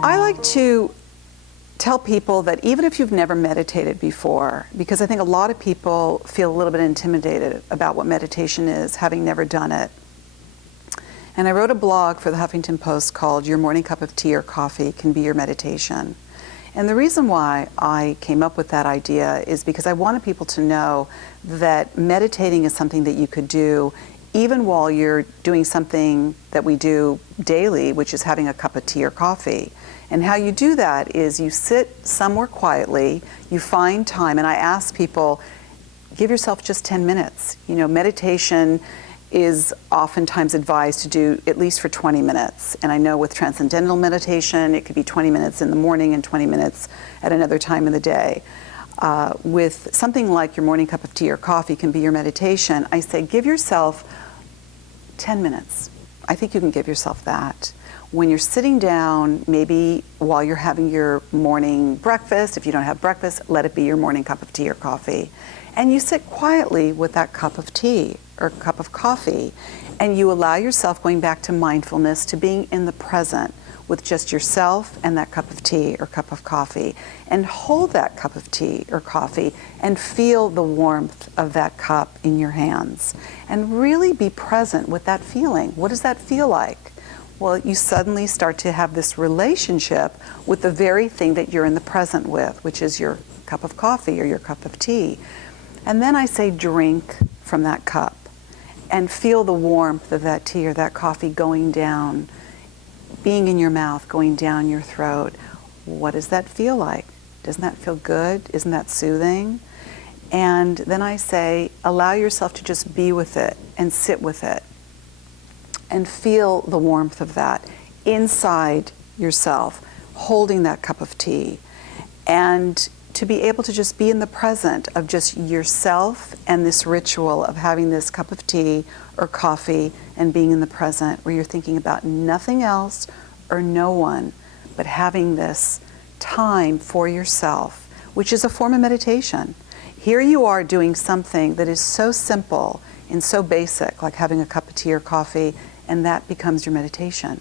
I like to tell people that even if you've never meditated before, because I think a lot of people feel a little bit intimidated about what meditation is, having never done it. And I wrote a blog for the Huffington Post called Your Morning Cup of Tea or Coffee Can Be Your Meditation. And the reason why I came up with that idea is because I wanted people to know that meditating is something that you could do even while you're doing something that we do daily, which is having a cup of tea or coffee. And how you do that is you sit somewhere quietly, you find time, and I ask people, give yourself just 10 minutes. You know, meditation is oftentimes advised to do at least for 20 minutes. And I know with Transcendental meditation, it could be 20 minutes in the morning and 20 minutes at another time in the day. With something like Your Morning Cup of Tea or Coffee Can Be Your Meditation, I say give yourself 10 minutes. I think you can give yourself that. When you're sitting down, maybe while you're having your morning breakfast, if you don't have breakfast, let it be your morning cup of tea or coffee. And you sit quietly with that cup of tea or cup of coffee, and you allow yourself, going back to mindfulness, to being in the present with just yourself and that cup of tea or cup of coffee, and hold that cup of tea or coffee and feel the warmth of that cup in your hands, and really be present with that feeling. What does that feel like? Well, you suddenly start to have this relationship with the very thing that you're in the present with, which is your cup of coffee or your cup of tea. And then I say drink from that cup and feel the warmth of that tea or that coffee going down, being in your mouth, going down your throat. What does that feel like? Doesn't that feel good? Isn't that soothing? And then I say, allow yourself to just be with it and sit with it and feel the warmth of that inside yourself, holding that cup of tea. And to be able to just be in the present of just yourself and this ritual of having this cup of tea or coffee and being in the present, where you're thinking about nothing else or no one, but having this time for yourself, which is a form of meditation. Here you are doing something that is so simple and so basic, like having a cup of tea or coffee, and that becomes your meditation.